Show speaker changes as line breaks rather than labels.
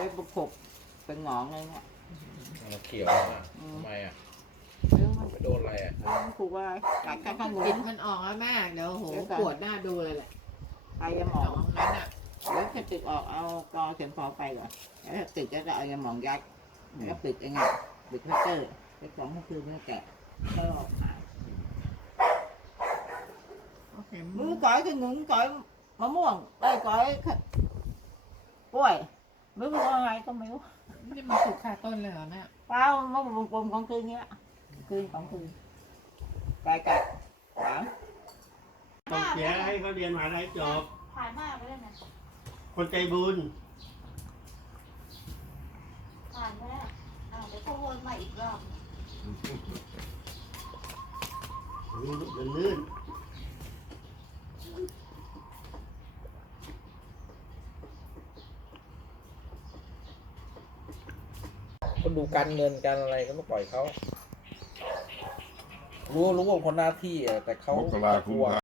ประกบเป็นหงองเลยเนี่ย
มันเขียวอ่ะทำไมอ่ะ
หรือมัน
ไปโดนอะไรอ่ะ
มันถูกว่ากัดข้างหู
จิตมันออกแล้วแม่เดี๋ยวโหปวดหน้าดูเลยแหละ
ไปยาหม
อ
อ
อง กนั้นอ่ะ
แล้วถ้าติดออกเอากอเข็มพอไปก่อนแล้วถ้าติดก็จะเอายาหมองยัดแล้วปิดเองอ่ะปิดพัตเตอร์ไป2 คืนแล้วแกะก็หาย
โอเค
มือก้อยคือหนุนก้อยมะม่วงได้ก้อยกล้วยไม่รู้อะไรก็ไม่รู้
นี่มันสุกคาต้นเลยเหรอแม่
เปล่ามาปมของคืนนี้ละคืน2 คืนไก่หวาน
ต้องเสียให้เขาเรียนมหาลัยจบ
ผ่านมากไปแล้วนะ
คนใจบุญ
ผ่านไปแล้วเดี๋ยวเขาวนมาอีกรอบ
ลื่น
ก็ดูการเงินการอะไรก็ต้องปล่อยเขารู้ว่าคนหน้าที่อ่ะแต่เขา
มกราคม
กลัว